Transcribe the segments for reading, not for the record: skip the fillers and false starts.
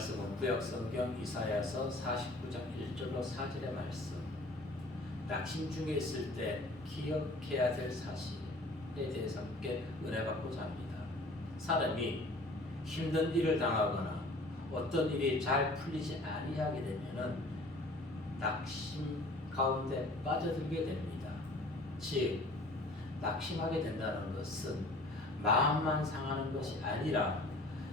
말씀은 구약성경 이사야서 49장 1절로 4절의 말씀. 낙심 중에 있을 때 기억해야 될 사실에 대해서 함께 은혜 받고자 합니다. 사람이 힘든 일을 당하거나 어떤 일이 잘 풀리지 아니하게 되면은 낙심 가운데 빠져들게 됩니다. 즉 낙심하게 된다는 것은 마음만 상하는 것이 아니라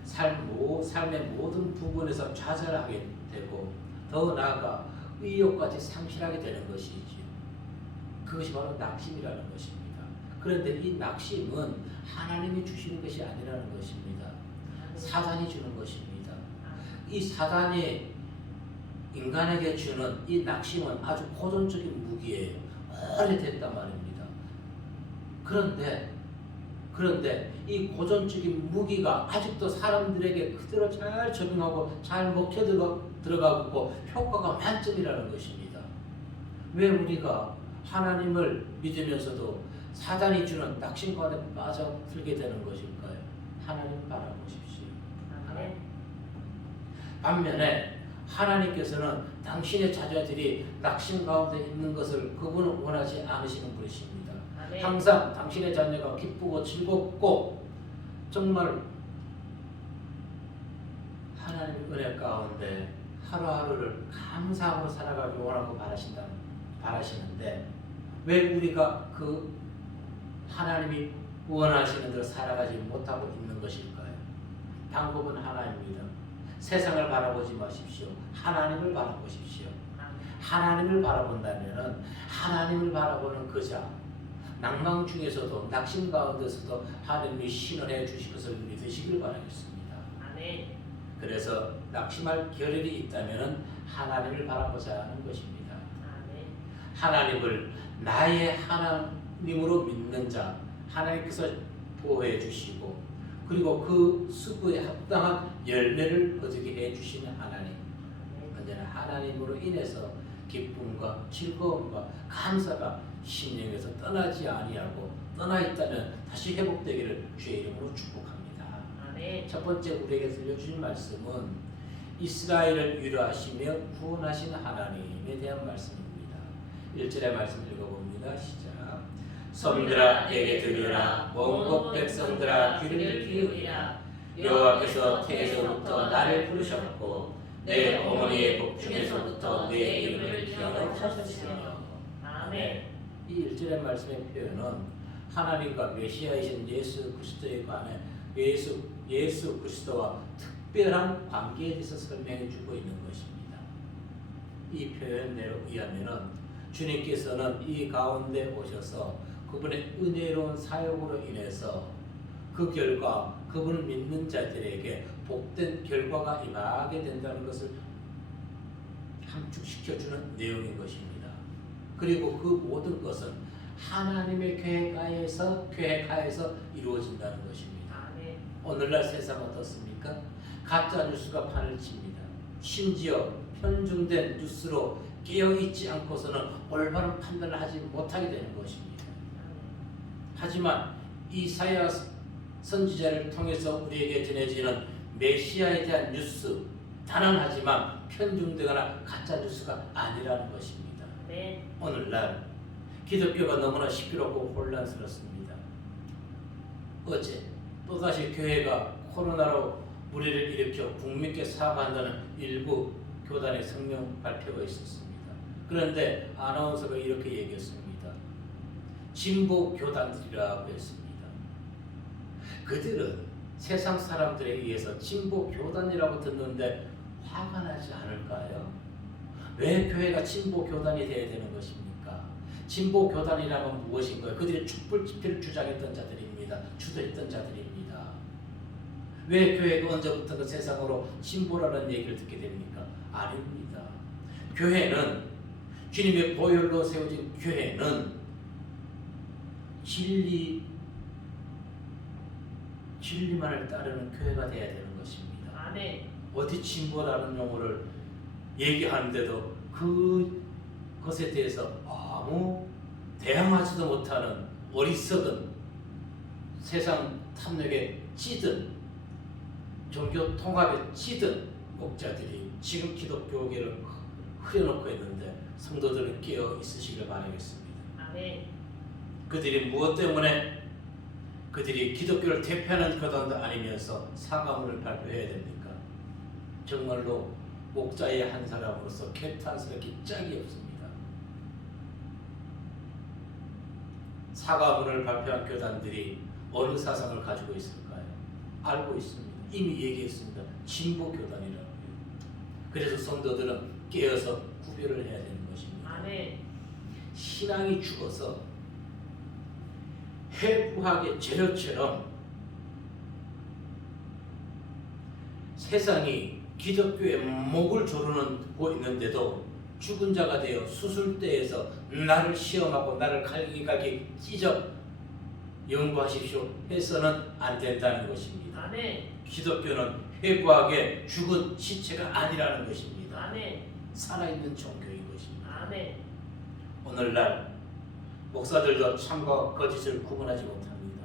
삶의 모든 부분에서 좌절하게 되고 더 나아가 의욕까지 상실하게 되는 것이지요. 그것이 바로 낙심이라는 것입니다. 그런데 이 낙심은 하나님이 주시는 것이 아니라는 것입니다. 사단이 주는 것입니다. 이 사단이 인간에게 주는 이 낙심은 아주 고전적인 무기예요. 오래됐단 말입니다. 그런데 이 고전적인 무기가 아직도 사람들에게 그대로 잘 적용하고 잘 먹혀 들어가고 있고 효과가 만점이라는 것입니다. 왜 우리가 하나님을 믿으면서도 사단이 주는 낙심 가운데 빠져들게 되는 것일까요? 하나님 바라보십시오. 반면에 하나님께서는 당신의 자녀들이 낙심 가운데 있는 것을 그분은 원하지 않으시는 분이십니다. 항상 당신의 자녀가 기쁘고 즐겁고 정말 하나님의 은혜 가운데 하루하루를 감사함으로 살아가길 원하고 바라시는데 왜 우리가 그 하나님이 원하시는 대로 살아가지 못하고 있는 것일까요? 방법은 하나입니다. 세상을 바라보지 마십시오. 하나님을 바라보십시오. 하나님을 바라본다면 하나님을 바라보는 그 자, 낭망 중에서도 낙심 가운데서도 하나님이 신원해 주실 것을 믿으시길 바라겠습니다. 아멘. 그래서 낙심할 겨를이 있다면 하나님을 바라보자 하는 것입니다. 아멘. 하나님을 나의 하나님으로 믿는 자, 하나님께서 보호해 주시고 그리고 그 수고에 합당한 열매를 거두게 해 주시는 하나님. 언제나 하나님으로 인해서 기쁨과 즐거움과 감사가 심령에서 떠나지 아니하고 떠나 있다면 다시 회복되기를 주의 이름으로 축복합니다. 아멘. 첫 번째 우리에게 들려주신 말씀은 이스라엘을 위로하시며 구원하시는 하나님에 대한 말씀입니다. 1절의 말씀 읽어봅니다. 시작. 섬들아 내게 들으라. 원국 백성들아 귀를 기울이라. 여호와께서 태에서부터 나를 부르셨고 내 어머니의 복 중에서부터 내 이름을 기억하셨으며. 아멘. 이 1절의 말씀의 표현은 하나님과 메시아이신 예수 그리스도에 관해 예수 그리스도와 특별한 관계에 대해서 설명해 주고 있는 것입니다. 이 표현대로 의하면 주님께서는 이 가운데 오셔서 그분의 은혜로운 사역으로 인해서 그 결과 그분을 믿는 자들에게 복된 결과가 임하게 된다는 것을 함축시켜주는 내용인 것입니다. 그리고 그 모든 것은 하나님의 계획하에서 이루어진다는 것입니다. 아멘. 오늘날 세상 어떻습니까? 가짜 뉴스가 판을 칩니다. 심지어 편중된 뉴스로 깨어있지 않고서는 올바른 판단을 하지 못하게 되는 것입니다. 하지만 이사야 선지자를 통해서 우리에게 전해지는 메시아에 대한 뉴스, 단언하지만 편중되거나 가짜 뉴스가 아니라는 것입니다. 네. 오늘날 기독교가 너무나 시끄럽고 혼란스럽습니다. 어제 또다시 교회가 코로나로 무리를 일으켜 국민께 사과한다는 일부 교단의 성명 발표가 있었습니다. 그런데 아나운서가 이렇게 얘기했습니다. 진보 교단들이라고 했습니다. 그들은 세상 사람들에 의해서 진보 교단이라고 듣는데 화가 나지 않을까요? 왜 교회가 진보 교단이 되어야 되는 것입니까? 진보 교단이라면 무엇인가요? 그들이 촛불 집회를 주장했던 자들입니다. 주도했던 자들입니다. 왜 교회가 언제부터 그 세상으로 진보라는 얘기를 듣게 됩니까? 아닙니다. 교회는 주님의 보혈로 세워진 교회는 진리만을 따르는 교회가 되어야 되는 것입니다. 아멘. 어디 진보라는 용어를 얘기하는데도 그것에 대해서 아무 대항하지도 못하는 어리석은 세상 탐욕에 찌든 종교 통합에 찌든 목자들이 지금 기독교계를 흐려놓고 있는데 성도들은 깨어 있으시길 바라겠습니다. 아멘. 그들이 무엇 때문에 그들이 기독교를 대표하는 교단도 아니면서 사과문을 발표해야 됩니까? 정말로 목자의 한 사람으로서 개탄스럽기 짝이 없습니다. 사과문을 발표한 교단들이 어느 사상을 가지고 있을까요? 알고 있습니다. 이미 얘기했습니다. 진보 교단이라고요. 그래서 성도들은 깨어서 구별을 해야 되는 것입니다. 아멘. 신앙이 죽어서 해부학의 재료처럼 세상이 기독교의 목을 조르고 있는데도 죽은 자가 되어 수술대에서 나를 시험하고 나를 갈기갈기 찢어 연구하십시오 해서는 안 된다는 것입니다. 아멘. 기독교는 해부학의 죽은 시체가 아니라는 것입니다. 아멘. 살아있는 종교인 것입니다. 아멘. 오늘날 목사들도 참과 거짓을 구분하지 못합니다.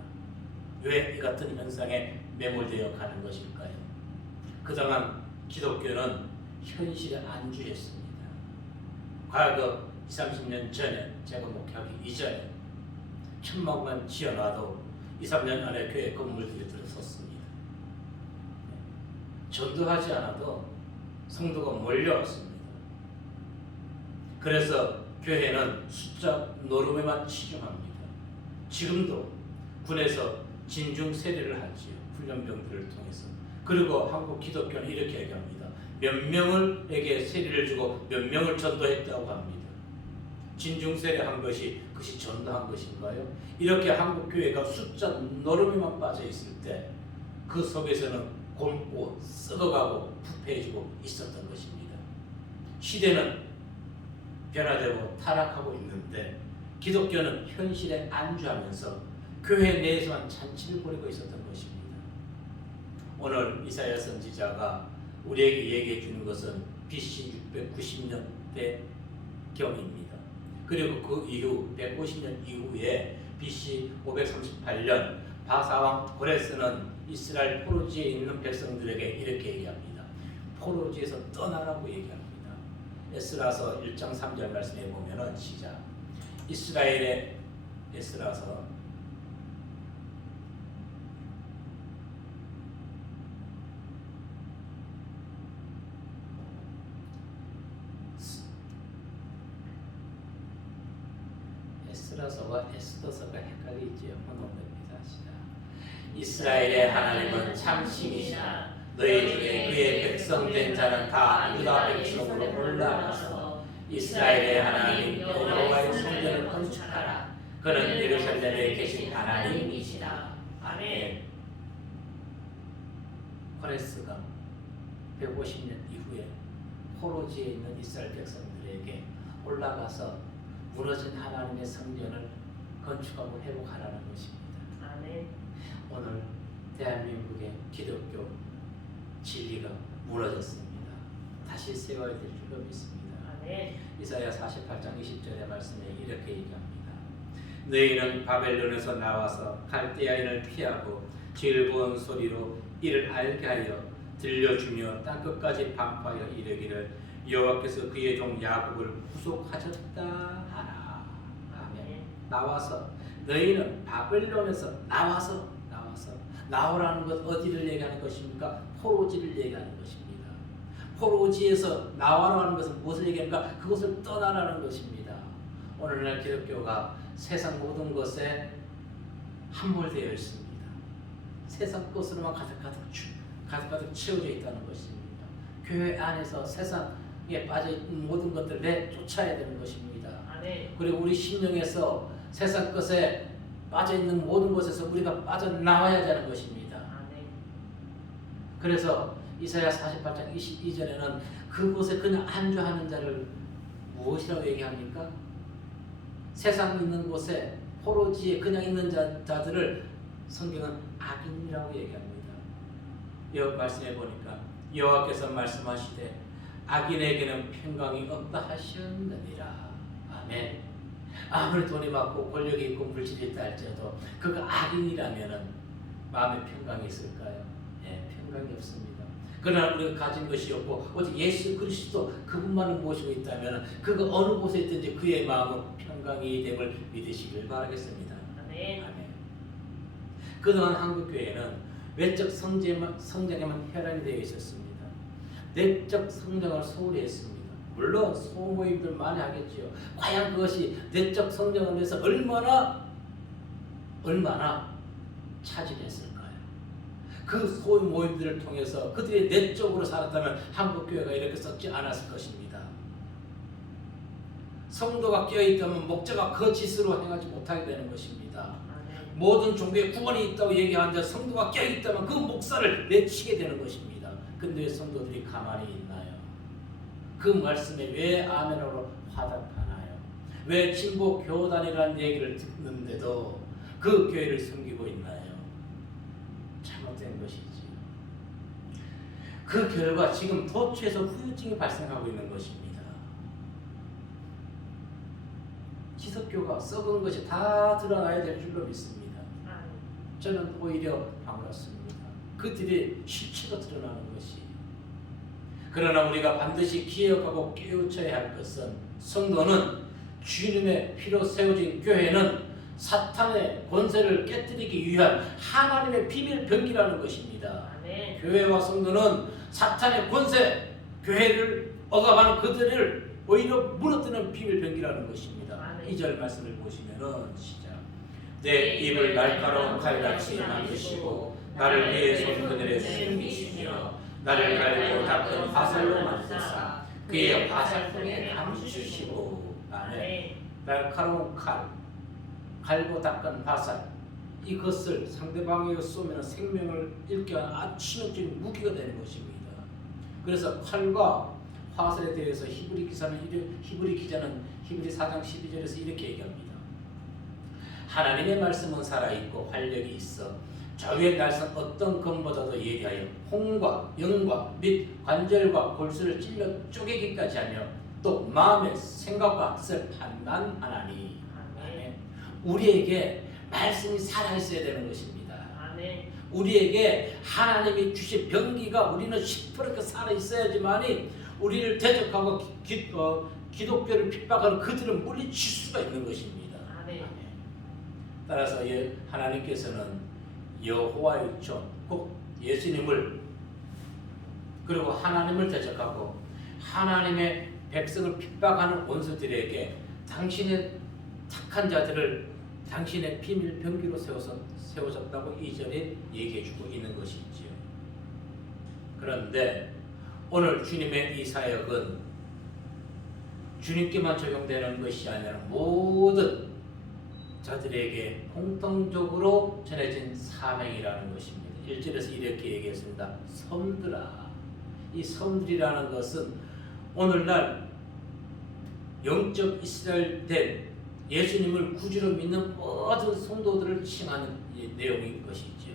왜 이 같은 현상에 매몰되어 가는 것일까요? 그동안 기독교는 현실에 안주했습니다. 과거 20, 30년 전에 제가 목회하기 이전에 천막만 지어놔도 2, 3년 안에 교회 건물들이 들어섰습니다. 전도하지 않아도 성도가 몰려왔습니다. 그래서 교회는 숫자 노름에만 치중합니다. 지금도 군에서 진중 세례를 하지요. 훈련병들을 통해서. 그리고 한국 기독교는 이렇게 얘기합니다. 몇 명을에게 세례를 주고 몇 명을 전도했다고 합니다. 진중 세례한 것이 그것이 전도한 것인가요? 이렇게 한국 교회가 숫자 노름에만 빠져 있을 때 그 속에서는 곪고 썩어가고 부패해지고 있었던 것입니다. 시대는 변화되고 타락하고 있는데 기독교는 현실에 안주하면서 교회 내에서만 잔치를 벌이고 있었던 것입니다. 오늘 이사야 선지자가 우리에게 얘기해 주는 것은 BC 690년대 경입니다. 그리고 그 이후 150년 이후에 BC 538년 바사왕 고레스는 이스라엘 포로지에 있는 백성들에게 이렇게 얘기합니다. 포로지에서 떠나라고 얘기합니다. 에스라서 1장 3절 말씀에 보면은 시작. 이스라엘의 에스라서 에스라서와 에스더서가 헷갈리지요. 혼동됩니다. 시작. 이스라엘의 하나님은 참신이시다. 너희 중에 그의 백성된 자는 다 유다 백성으로 올라가서 이스라엘의 하나님 여호와의 성전을 건축하라. 그는 예루살렘에 계신 하나님이시다. 아멘. 코레스가 150년 이후에 포로지에 있는 이스라엘 백성들에게 올라가서 무너진 하나님의 성전을 건축하고 회복하라는 것입니다. 아멘. 오늘 대한민국의 기독교 진리가 무너졌습니다. 다시 세워야 될 줄로 믿습니다. 아멘. 이사야 48장 20절의 말씀에 이렇게 얘기합니다. 너희는 바벨론에서 나와서 갈대아인을 피하고 즐거운 소리로 이를 알게 하여 들려주며 땅끝까지 방파하여 이르기를 여호와께서 그의 종 야곱을 구속하셨다 하라. 아멘. 나와서 너희는 바벨론에서 나오라는 것 어디를 얘기하는 것입니까? 포로지를 얘기하는 것입니다. 포로지에서 나와라는 것은 무엇을 얘기합니까? 그것을 떠나라는 것입니다. 오늘날 기독교가 세상 모든 것에 함몰되어 있습니다. 세상 것으로만 가득 채워져 있다는 것입니다. 교회 안에서 세상에 빠져 있는 모든 것들을 내쫓아야 되는 것입니다. 아멘. 그리고 우리 심령에서 세상 것에 빠져 있는 모든 것에서 우리가 빠져나와야 되는 것입니다. 아멘. 그래서 이사야 48장 22절에는 그곳에 그냥 안주하는 자를 무엇이라고 얘기합니까? 세상 있는 곳에 포로지에 그냥 있는 자들을 성경은 악인이라고 얘기합니다. 여호와 말씀해 보니까 여호와께서 말씀하시되 악인에게는 평강이 없다 하셨느니라. 아멘. 아무리 돈이 많고 권력이 있고 물질이 있다 할지라도 그가 악인이라면은 마음에 평강이 있을까요? 네, 평강이 없습니다. 그러나 우리가 가진 것이 없고 오직 예수 그리스도 그분만을 모시고 있다면 그가 어느 곳에 있든지 그의 마음은 평강이 됨을 믿으시길 바라겠습니다. 아멘. 아멘. 그동안 한국교회는 외적 성장에만 혈안이 되어 있었습니다. 내적 성장을 소홀히 했습니다. 물론 소모임들 많이 하겠지요. 과연 그것이 내적 성장을 위해서 얼마나 차질했을까요? 그 소모임들을 통해서 그들이 내적으로 살았다면 한국교회가 이렇게 썩지 않았을 것입니다. 성도가 깨어있다면 목자가 그 짓으로 행하지 못하게 되는 것입니다. 아멘. 모든 종교에 구원이 있다고 얘기하는데 성도가 깨어있다면 그 목사를 내치게 되는 것입니다. 근데 성도들이 가만히 있나요? 그 말씀에 왜 아멘으로 화답하나요? 왜 진보 교단이라는 얘기를 듣는데도 그 교회를 섬기고 있나요? 잘못된 것이지요. 그 결과 지금 도처에서 후유증이 발생하고 있는 것입니다. 기독교가 썩은 것이 다 드러나야 될 줄로 믿습니다. 아멘. 저는 오히려 반갑습니다. 그들이 실체가 드러나는 것이. 그러나 우리가 반드시 기억하고 깨우쳐야 할 것은 성도는 주님의 피로 세워진 교회는 사탄의 권세를 깨뜨리기 위한 하나님의 비밀 병기라는 것입니다. 아멘. 교회와 성도는 사탄의 권세, 교회를 억압하는 그들을 오히려 무너뜨리는 비밀 병기라는 것입니다. 아멘. 2절 말씀을 보시면은 시작. 내 입을 날카로운 칼같이 만드시고 나를 위해 손그늘에 숨기시며 나를 갈고 닦은 화살로 만드사 그의 화살통에 감추시고. 아멘. 날카로운 칼, 갈고 닦은 화살, 이것을 상대방에게 쏘면 생명을 잃게 하는 아주 치명적인 무기가 되는 것입니다. 그래서 칼과 화살에 대해서 히브리 기자는 히브리 4장 12절에서 이렇게 얘기합니다. 하나님의 말씀은 살아있고 활력이 있어 좌우의 날선 어떤 검보다도 예리하여 홍과 영과 및 관절과 골수를 찔러 쪼개기까지 하며 또 마음의 생각과 뜻을 판단하나니. 아멘. 우리에게 말씀이 살아있어야 되는 것입니다. 아멘. 우리에게 하나님이 주신 병기가 우리는 시퍼렇게 살아있어야지만이 우리를 대적하고 기독교를 핍박하는 그들은 물리칠 수가 있는 것입니다. 아멘. 따라서 하나님께서는 여호와의 종, 곧 예수님을 그리고 하나님을 대적하고 하나님의 백성을 핍박하는 원수들에게 당신의 착한 자들을 당신의 비밀 병기로 세우셨다고 2절에 얘기해주고 있는 것이지요. 그런데 오늘 주님의 이 사역은 주님께만 적용되는 것이 아니라 모든 자들에게 공통적으로 전해진 사명이라는 것입니다. 1절에서 이렇게 얘기했습니다. 섬들아. 이 섬들이라는 것은 오늘날 영적 이스라엘 된 예수님을 구주로 믿는 모든 성도들을 칭하는 내용인 것이지요.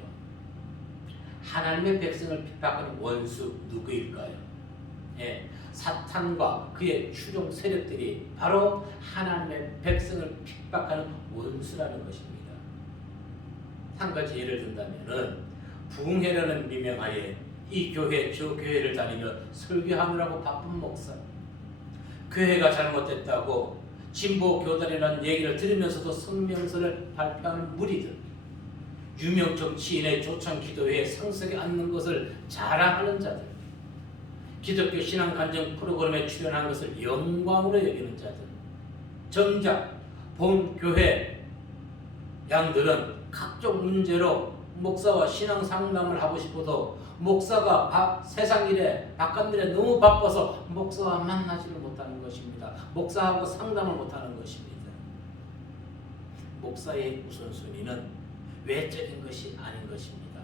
하나님의 백성을 핍박하는 원수 누구일까요? 사탄과 그의 추종 세력들이 바로 하나님의 백성을 핍박하는 원수라는 것입니다. 한 가지 예를 든다면은 부흥회라는 미명하에 이 교회 저 교회를 다니며 설교하느라고 바쁜 목사, 교회가 잘못됐다고 진보 교단이라는 얘기를 들으면서도 성명서를 발표하는 무리들, 유명 정치인의 조창 기도회에 상석에 앉는 것을 자랑하는 자들, 기독교 신앙 간증 프로그램에 출연한 것을 영광으로 여기는 자들, 정작 본 교회 양들은 각종 문제로 목사와 신앙 상담을 하고 싶어도 목사가 세상 일에 바깥 일에 너무 바빠서 목사와 만나지를 못하는 것입니다. 목사하고 상담을 못하는 것입니다. 목사의 우선순위는 외적인 것이 아닌 것입니다.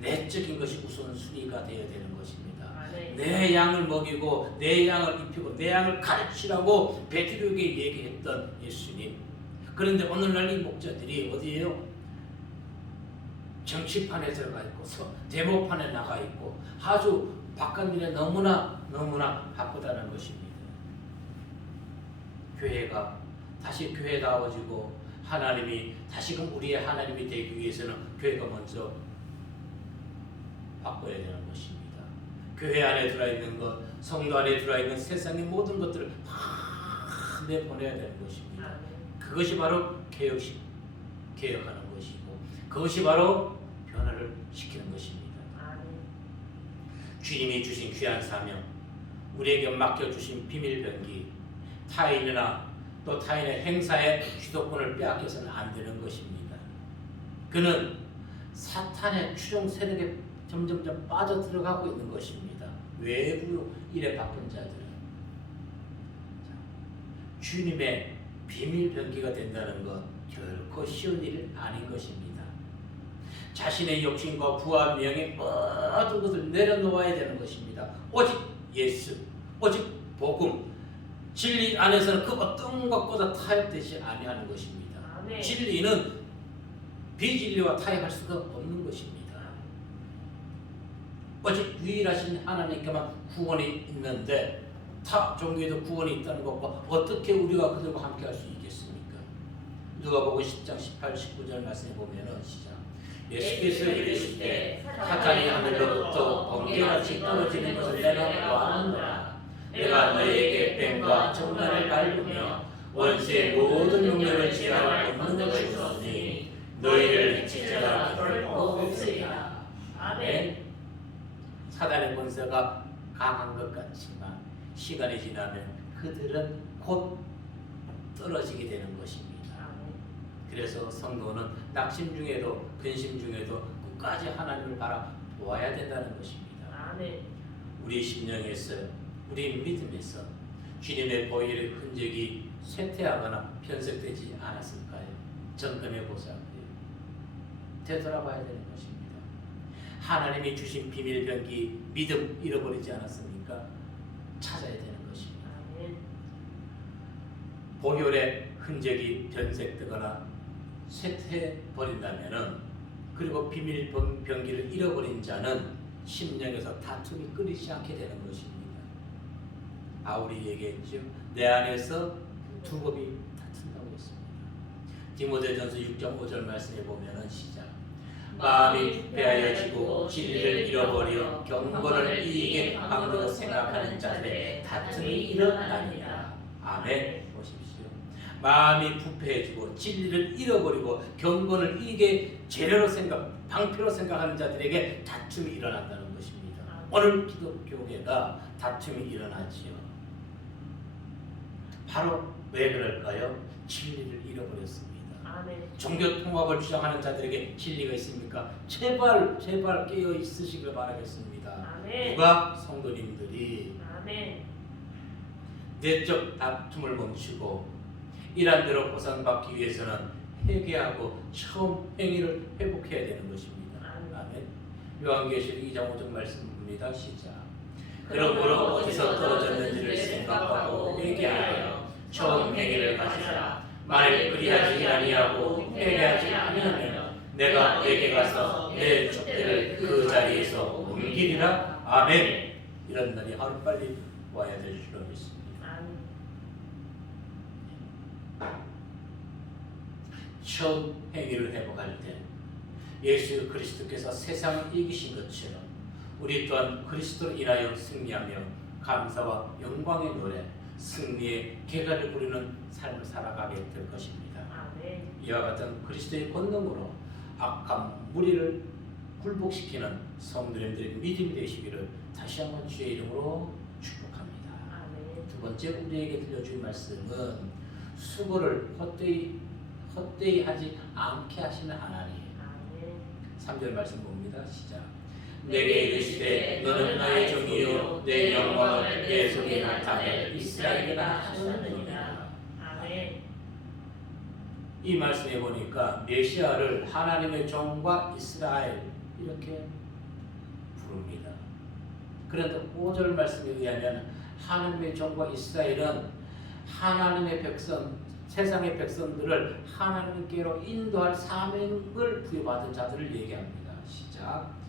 내적인 것이 우선순위가 되어야 되는 것입니다. 아멘. 내 양을 먹이고 내 양을 입히고 내 양을 가르치라고 베드로에게 얘기했던 예수님. 그런데 오늘날 이 목자들이 어디에요? 정치판에 들어가 있고 데모판에 나가 있고 아주 바깥 일에 너무나 바쁘다는 것입니다. 교회가 다시 교회다워지고 하나님이 다시금 우리의 하나님이 되기 위해서는 교회가 먼저 바꿔야 되는 것입니다. 교회 안에 들어있는 것, 성도 안에 들어있는 세상의 모든 것들을 다 내보내야 되는 것입니다. 아멘. 그것이 바로 개혁하는 것이고 그것이 바로 변화를 시키는 것입니다. 아멘. 주님이 주신 귀한 사명, 우리에게 맡겨주신 비밀 병기, 타인이나 또 타인의 행사에 주도권을 빼앗겨서는 안 되는 것입니다. 그는 사탄의 추종 세력에 점점점 빠져들어가고 있는 것입니다. 외부 일에 바쁜 자들은 주님의 비밀 병기가 된다는 것 결코 쉬운 일은 아닌 것입니다. 자신의 욕심과 부와 명예 모든 것을 내려놓아야 되는 것입니다. 오직 예수, 오직 복음, 진리 안에서는 그 어떤 것보다 타협되지 아니하는 것입니다. 아멘. 진리는 비진리와 타협할 수가 없는 것입니다. 오직 유일하신 하나님께만 구원이 있는데 타 종교에도 구원이 있다는 것과 어떻게 우리가 그들과 함께 할 수 있겠습니까? 누가복음 10장 18, 19절 말씀에 보면은 시작. 예수께서 이르시되 사탄이 하늘로부터 번개같이 떨어지는 것을 내가 보았노라. 내가 너희에게 뱀과 정난을 밟으며 원수의 모든 능력을 제할 권능을 주었으니 너희를 해칠 자가 결코 없으리라. 아멘. 사단의 권세가 강한 것 같지만 시간이 지나면 그들은 곧 떨어지게 되는 것입니다. 아멘. 그래서 성도는 낙심 중에도 근심 중에도 끝까지 하나님을 바라보아야 된다는 것입니다. 아멘. 우리 심령에서 우리 믿음에서 주님의 보혈의 흔적이 쇠퇴하거나 변색되지 않았을까요? 점검해 보자고요. 되돌아봐야 되는 것입니다. 하나님이 주신 비밀 병기 믿음 잃어버리지 않았습니까? 찾아야 되는 것입니다. 아멘. 보혈의 흔적이 변색되거나 쇠퇴버린다면은 그리고 비밀 병기를 잃어버린 자는 심령에서 다툼이 끊이지 않게 되는 것입니다. 바울이 얘기했죠. 내 안에서 두 법이 다툰다고 했습니다. 디모데전서 6장 5절 말씀에 보면은 시작. 마음이 부패하여지고 진리를 잃어버려 경건을 이익에 방으로 생각하는 자들의 다툼이 일어나니라. 아멘. 보십시오. 마음이 부패해지고 진리를 잃어버리고 경건을 이익의 재료로 방패로 생각하는 자들에게 다툼이 일어난다는 것입니다. 오늘 기독교계가 다툼이 일어나지요. 바로 왜 그럴까요? 진리를 잃어버렸습니다. 아멘. 종교 통합을 주장하는 자들에게 진리가 있습니까? 제발 깨어 있으시길 바라겠습니다. 아멘. 누가? 성도님들이 아멘. 내적 다툼을 멈추고 이란대로 보상받기 위해서는 회개하고 처음 행위를 회복해야 되는 것입니다. 아멘. 요한계시록 2장 5절 말씀입니다. 시작. 그러므로 어디서 떨어졌는지를 생각하고 회개하여 처음 행위를 가지라. 만일 그리하지 아니하고 회개하지 아니하면 내가 내게 가서 내 촛대를 그 자리에서 옮기리라. 아멘. 이런 날이 하루빨리 와야 될 줄로 믿습니다. 아멘. 처음 행위를 회복할 때 예수 그리스도께서 세상을 이기신 것처럼 우리 또한 그리스도로 인하여 승리하며 감사와 영광의 노래, 승리의 개가를 부리는 삶을 살아가게 될 것입니다. 아멘. 이와 같은 그리스도의 권능으로 악한 무리를 굴복시키는 성도님들의 믿음이 되시기를 다시 한번 주의 이름으로 축복합니다. 아멘. 두 번째 우리에게 들려준 말씀은 수고를 헛되이 하지 않게 하시는 하나님. 아멘. 3절 말씀 봅니다. 시작. 내게 이르시되 너는 나의 종이요 내 영광을 내 속에 나타낼 이스라엘이라 하셨느니라. 아멘. 이 말씀에 보니까 메시아를 하나님의 종과 이스라엘 이렇게 부릅니다. 그런데 5절 말씀에 의하면 하나님의 종과 이스라엘은 하나님의 백성, 세상의 백성들을 하나님께로 인도할 사명을 부여받은 자들을 얘기합니다. 시작.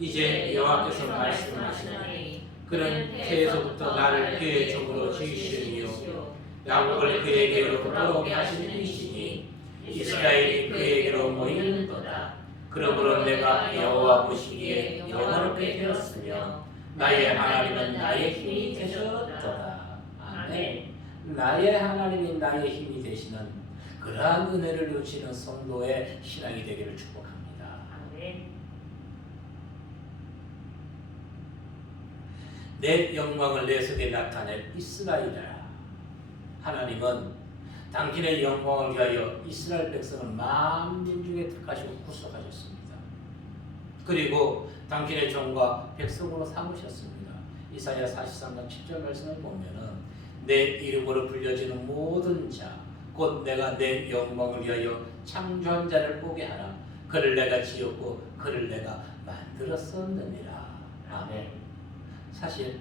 이제 여호와께서 말씀하시노니 그는 태에서부터 나를 그의 종으로 지으시니요 야곱을 그에게로 돌아오게 하시는 이시니 이스라엘이 그에게로 모이는도다. 그러므로 내가 여호와 보시기에 영원롭게 되었으며 나의 하나님은 나의 힘이 되셨도다. 아멘. 나의 하나님이 나의 힘이 되시는 그러한 은혜를 누리시는 성도의 신앙이 되기를 축복합니다. 아멘. 내 영광을 내 속에 나타낼 이스라엘이라. 하나님은 당신의 영광을 위하여 이스라엘 백성을 만민 중에 택하시고 구속하셨습니다. 그리고 당신의 종과 백성으로 삼으셨습니다. 이사야 43장 10절 말씀을 보면은 내 이름으로 불려지는 모든 자 곧 내가 내 영광을 위하여 창조한 자를 보게 하라. 그를 내가 지었고 그를 내가 만들었었느니라. 아멘. 사실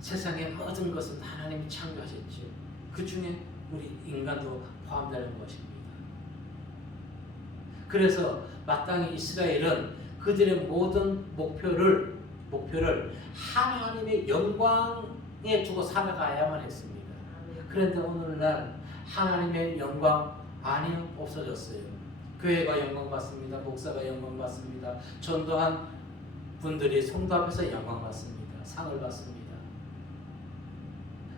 세상의 모든 것은 하나님이 창조하셨죠. 그 중에 우리 인간도 포함되는 것입니다. 그래서 마땅히 이스라엘은 그들의 모든 목표를 하나님의 영광에 두고 살아가야만 했습니다. 그런데 오늘날 하나님의 영광 아니요, 없어졌어요. 교회가 영광 받습니다. 목사가 영광 받습니다. 전도한 분들이 성도 앞에서 영광 받습니다. 상을 받습니다.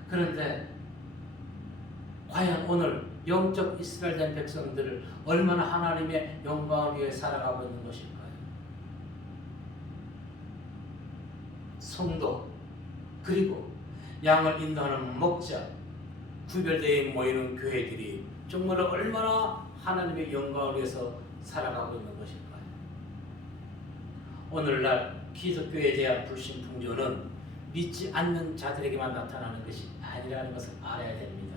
그런데 과연 오늘 영적 이스라엘 된 백성들을 얼마나 하나님의 영광을 위해 살아가고 있는 것일까요? 성도 그리고 양을 인도하는 목자 구별되어 모이는 교회들이 정말 얼마나 하나님의 영광을 위해서 살아가고 있는 것일까요? 오늘날 기독교에 대한 불신풍조는 믿지 않는 자들에게만 나타나는 것이 아니라는 것을 알아야 됩니다.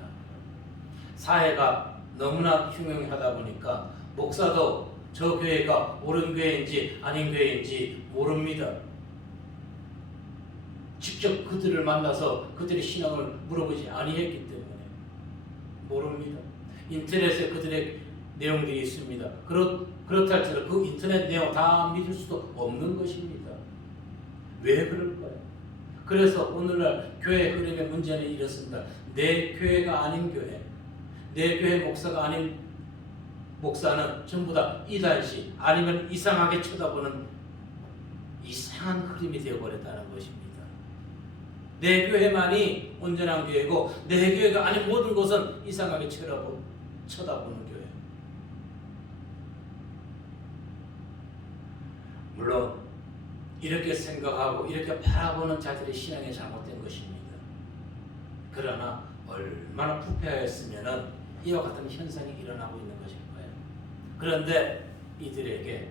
사회가 너무나 흉흉하다 보니까 목사도 저 교회가 옳은 교회인지 아닌 교회인지 모릅니다. 직접 그들을 만나서 그들의 신앙을 물어보지 아니했기 때문에 모릅니다. 인터넷에 그들의 내용들이 있습니다. 그렇다 할지라도 그 인터넷 내용 다 믿을 수도 없는 것입니다. 왜 그럴까요? 그래서 오늘날 교회 흐름의 문제는 이렇습니다. 내 교회가 아닌 교회, 내 교회 목사가 아닌 목사는 전부 다 이단시 아니면 이상하게 쳐다보는 이상한 흐름이 되어버렸다는 것입니다. 내 교회만이 온전한 교회고 내 교회가 아닌 모든 것은 이상하게 쳐다보는 교회. 물론 이렇게 생각하고 이렇게 바라보는 자들의 신앙이 잘못된 것입니다. 그러나 얼마나 부패하였으면 이와 같은 현상이 일어나고 있는 것일까요? 그런데 이들에게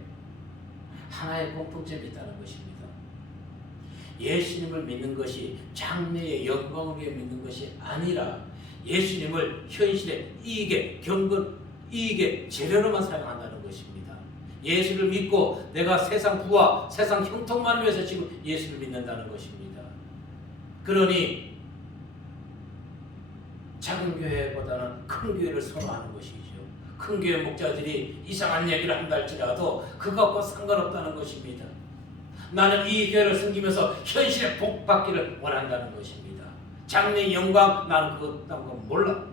하나의 공통점이 있다는 것입니다. 예수님을 믿는 것이 장래의 영광을 위해 믿는 것이 아니라 예수님을 현실의 이익에 이익의 재료로만 사용한다는 것입니다. 예수를 믿고 내가 세상 부와 세상 형통만 위해서 지금 예수를 믿는다는 것입니다. 그러니 작은 교회보다는 큰 교회를 선호하는 것이죠. 큰 교회 목자들이 이상한 얘기를 한다 할지라도 그것과 상관없다는 것입니다. 나는 이 교회를 섬기면서 현실의 복 받기를 원한다는 것입니다. 장래의 영광 나는 그것딴 거 몰라.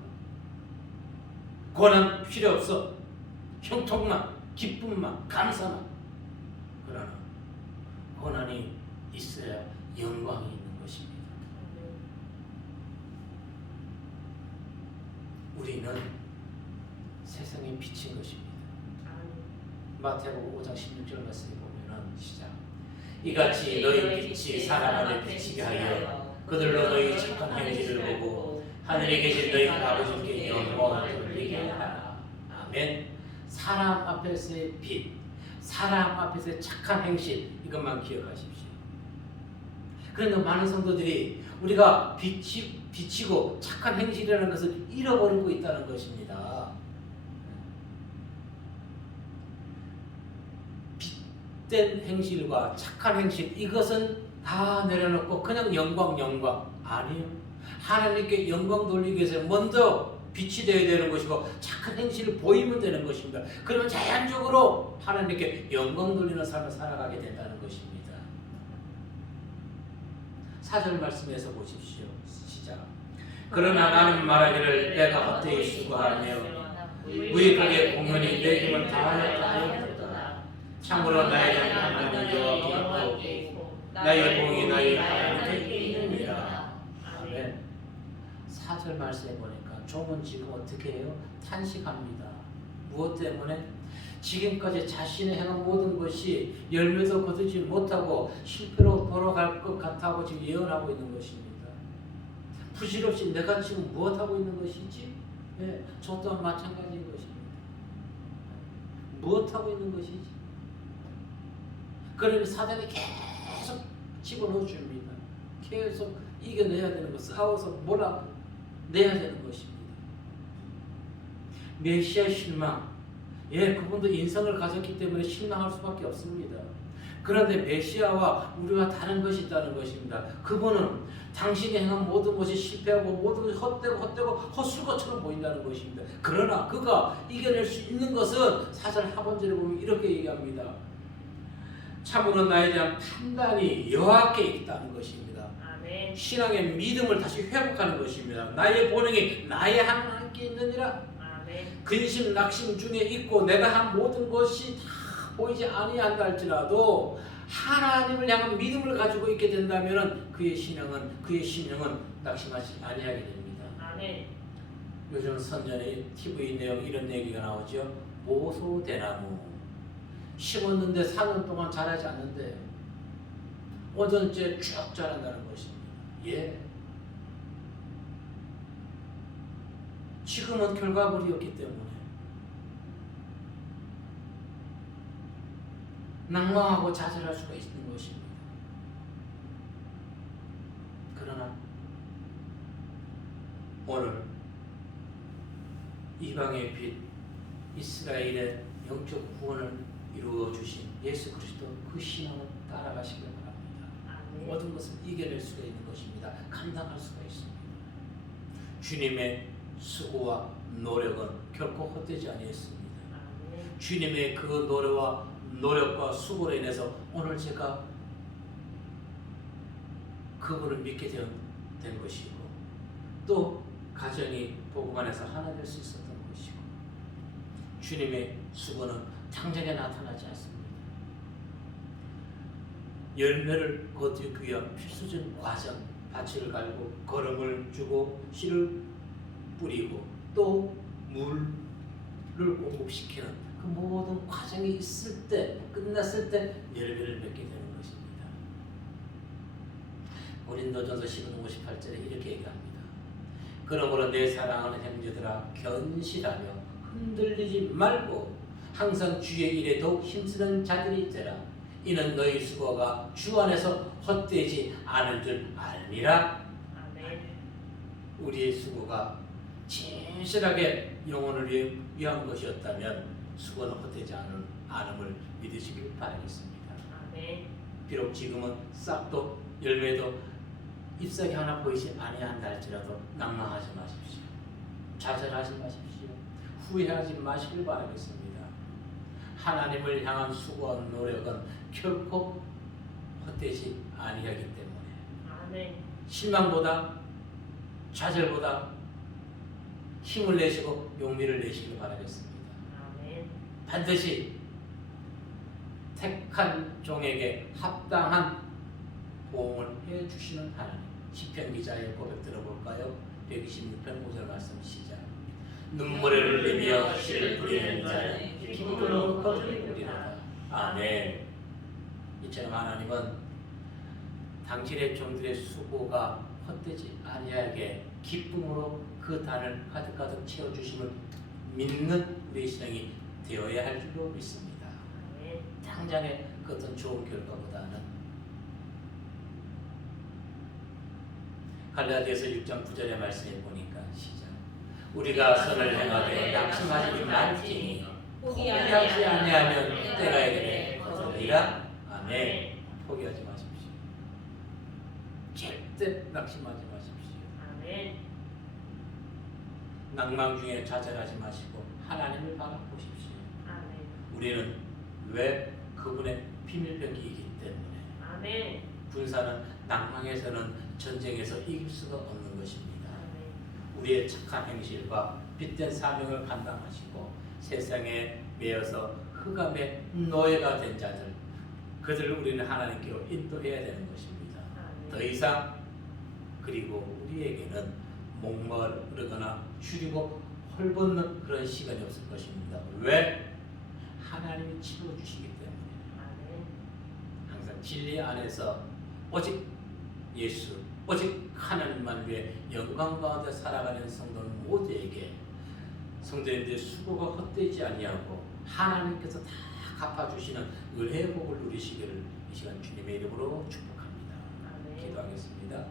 고난 필요 없어. 형통만, 기쁨만, 감사만. 그러나 고난이 있어야 영광이 있는 것입니다. 우리는 세상에 비친 것입니다. 마태복음 5장 16절 말씀에 보면은 시작. 이같이 너희 빛이 사람 안에 비치게 하여 그들로 너희 착한 행실을 보고 하늘에 계신 너희 아버지께 영광을 돌리게 하라. 아멘. 사람 앞에서의 빛, 사람 앞에서의 착한 행실 이것만 기억하십시오. 그런데 많은 성도들이 우리가 비치고 착한 행실이라는 것을 잃어버리고 있다는 것입니다. 된 행실과 착한 행실 이것은 다 내려놓고 그냥 영광 아니요. 하나님께 영광 돌리기 위해서 먼저 빛이 되어야 되는 것이고 착한 행실을 보이면 되는 것입니다. 그러면 자연적으로 하나님께 영광 돌리는 삶을 살아가게 된다는 것입니다. 4절 말씀에서 보십시오. 시작. 그러나 나는 말하기를 내가 헛되이 수고하며 무익하게 공연히 내 힘을 다하였다 하였도다. 참으로 나에 대한 하나님은 여호와께 있고 나의 공이 나의 하나님께 있느니라. 아멘. 4절 말씀에 보니까 종은 지금 어떻게 해요? 탄식합니다. 무엇 때문에? 지금까지 자신의 행한 모든 것이 열매도 거두지 못하고 실패로 돌아갈 것 같다고 지금 예언하고 있는 것입니다. 부질없이 내가 지금 무엇하고 있는 것이지? 네, 저 또한 마찬가지인 것입니다. 무엇하고 있는 것이지? 그러니 사단이 계속 집어넣어 줍니다. 계속 이겨내야 되는 것, 싸워서 몰아내야 되는 것입니다. 메시아 실망, 그분도 인성을 가졌기 때문에 실망할 수밖에 없습니다. 그런데 메시아와 우리가 다른 것이 있다는 것입니다. 그분은 당신이 행한 모든 것이 실패하고 모든 것이 헛되고 헛술 것처럼 보인다는 것입니다. 그러나 그가 이겨낼 수 있는 것은 4절 하반절에 보면 이렇게 얘기합니다. 참으로 나에 대한 판단이 여호와께 있다는 것입니다. 아멘. 신앙의 믿음을 다시 회복하는 것입니다. 나의 본능이 나의 하나님께 있느니라. 아멘. 근심 낙심 중에 있고 내가 한 모든 것이 다 보이지 아니한다 할지라도 하나님을 향한 믿음을 가지고 있게 된다면 그의 심령은 낙심하지 아니하게 됩니다. 아멘. 요즘 선전에 TV 내용 이런 얘기가 나오죠. 모소대나무 심었는데 4년 동안 자라지 않는데 5년째 쭉 자란다는 것입니다. 지금은 결과물이었기 때문에 낭망하고 좌절할 수가 있는 것입니다. 그러나 오늘 이방의 빛 이스라엘의 영적 구원을 이루어 주신 예수 그리스도 그 신앙을 따라가시길 바랍니다. 아멘. 모든 것을 이겨낼 수가 있는 것입니다. 감당할 수가 있습니다. 주님의 수고와 노력은 결코 헛되지 아니했습니다. 아멘. 주님의 그 노력과 수고로 인해서 오늘 제가 그분을 믿게 된 것이고 또 가정이 복음 안에서 하나 될 수 있었던 것이고 주님의 수고는 당장에 나타나지 않습니다. 열매를 거두기 위한 필수적인 과정, 밭을 갈고 거름을 주고 씨를 뿌리고 또 물을 공급시키는 그 모든 과정이 있을 때, 끝났을 때 열매를 맺게 되는 것입니다. 고린도전서 15장 58절에 이렇게 얘기합니다. 그러므로 내 사랑하는 형제들아 견실하며 흔들리지 말고 항상 주의 일에 더욱 힘쓰는 자들이 되라. 이는 너희 수고가 주 안에서 헛되지 않을 줄 알미라. 아멘. 우리의 수고가 진실하게 영혼을 위한 것이었다면 수고는 헛되지 않음을 믿으시길 바라겠습니다. 아멘. 비록 지금은 싹도 열매도 잎사귀 하나 보이지 아니한다 할지라도 낭망하지 마십시오. 좌절하지 마십시오. 후회하지 마시길 바라겠습니다. 하나님을 향한 수고와 노력은 결코 헛되지 아니하기 때문에 아멘. 실망보다 좌절보다 힘을 내시고 용기를 내시길 바라겠습니다. 아멘. 반드시 택한 종에게 합당한 보응을 해주시는 하나님. 시편 기자의 고백 들어볼까요? 126편 5절 말씀 시작. 눈물을 흘리며 씨를 뿌리는 자는 기쁨으로 거두리라. 아멘. 이처럼 하나님은 당신의 종들의 수고가 헛되지 아니하게 기쁨으로 그 단을 가득가득 채워주심을 믿는 우리의 신앙이 되어야 할 줄로 믿습니다. 아멘. 당장의 그 어떤 좋은 결과보다는 갈라디아서 6장 9절의 말씀에 보니까 시작. 우리가 선을 행하되 낙심하지 말지니 포기하지 아니하면 때가 이르되 거두리라. 아멘. 포기하지 마십시오. 절대 낙심하지 마십시오. 아멘. 낭망 중에 좌절하지 마시고 하나님을 바라보십시오. 아멘. 우리는 왜 그분의 비밀병기이기 때문에 아멘. 군사는 낭망에서는 전쟁에서 이길 수가 없는 것입니다. 아멘. 우리의 착한 행실과 빛된 사명을 감당하시고 세상에 매여서 흑암의 노예가 된 자들, 그들을 우리는 하나님께로 인도해야 되는 것입니다. 더 이상 그리고 우리에게는 목마르거나 줄이고 헐벗는 그런 시간이 없을 것입니다. 왜? 하나님이 치료주시기 때문에. 항상 진리 안에서 오직 예수, 오직 하나님만 위해 영광 가운데 살아가는 성도는 모두에게 성도님들의 수고가 헛되지 아니하고 하나님께서 다 갚아주시는 은혜의 복을 누리시기를 이 시간 주님의 이름으로 축복합니다. 기도하겠습니다.